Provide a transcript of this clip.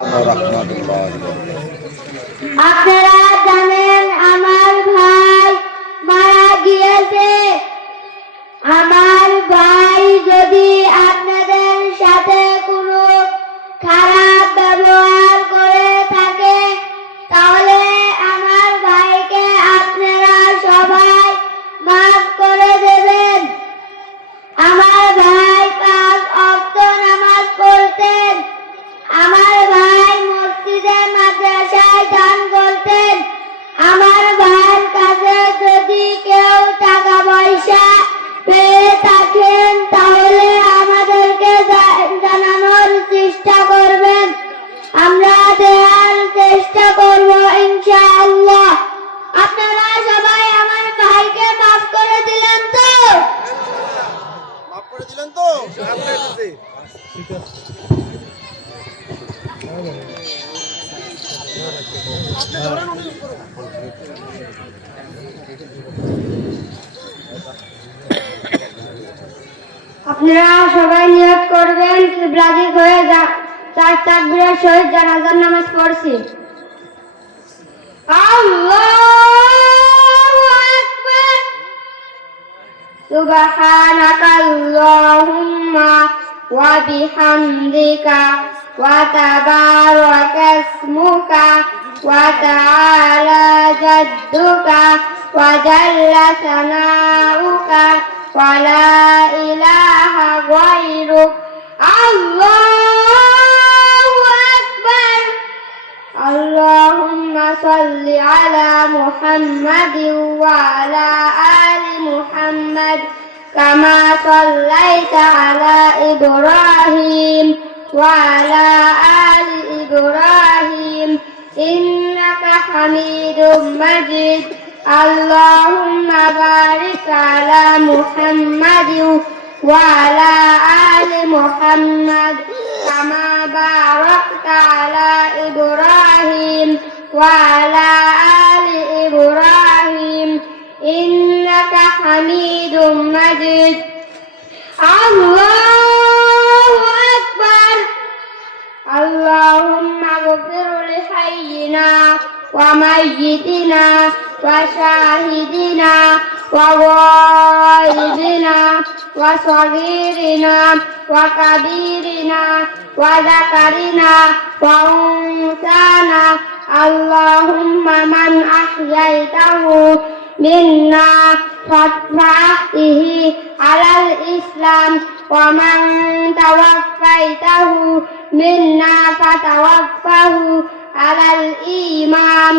আপনারা জানেন আমার ভাই মারা গিয়েছে। আমার ভাই যদি আপনাদের সাথে কোনো খারাপ ব্যবহার করে থাকে তাহলে আমার ভাইকে আপনারা সবাই মাফ করে দেবেন। আমার ভাই 5 ওয়াক্ত নামাজ পড়তেন। আমার ভাই মসজিদে মাদ্রাসায় দান করতেন। আমার ভাইয়ের কাছে যদি কেউ টাকা পয়সা পেয়ে থাকেন তাহলে আমাদেরকে জানানোর চেষ্টা করবেন, আমরা দেওয়ার চেষ্টা করব ইনশাআল্লাহ। আপনারা সবাই আমার ভাইকে মাফ করে দিলেন তো? মাফ করে দিলেন তো? ঠিক আছে। আপনারা সবাই নিয়ত করবেন কিবলা দিক হয়ে 4 তাকবীরের সহিত জানাজার নামাজ পড়ছি। আল্লাহু আকবার। সুবহানাকাল্লাহুম্মা ওয়া বিহামদিকা ওয়া তাবারাকা ইসমুকা ওয়া তাআলা জাদ্দুকা ওয়া জাল্লা সানাউকা ওয়া লা ইলাহা গায়রুক। আল্লাহু আকবার। اللهم صل على محمد وعلى آل محمد كما صليت على إبراهيم وعلى آل إبراهيم إنك حميد مجيد. اللهم بارك على محمد وعلى آل محمد كما باركت على إبراهيم وعلى آل إبراهيم إنك حميد مجيد. الله أكبر. اللهم اغفر لحينا وميتنا وشاهدنا وغائبنا وصغيرنا وكبيرنا وذكرنا وأنثانا. اللهم من أحييته منا فأحيه على الإسلام ومن توفيته منا فتوفه على الإيمان.